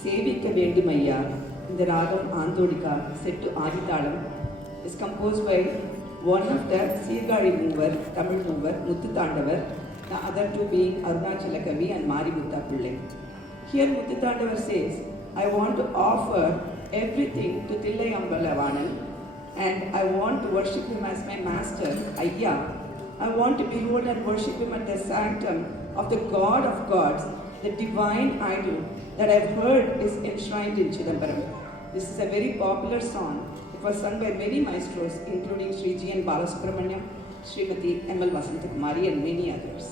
சேவிக்க வேண்டுமையா. இந்த ராகம் ஆந்தோடிகா set to ஆதிதாளம் is composed by one of the Sirkazhi மூவர், தமிழ் மூவர், Muthu Thandavar, the other two being Arunachal Kavi and Marimutha பிள்ளை. Here Muttuthandavar says, I want to offer everything to Thillai Ambalavanan and I want to worship him as my master, Ayya. I want to behold and worship him at the sanctum of the God of gods, the divine idol that I've heard is enshrined in Chidambaram. This is a very popular song. It was sung by many maestros, including Sri G. N. Balasubramaniam, Srimati M. L. Vasantakumari, and many others.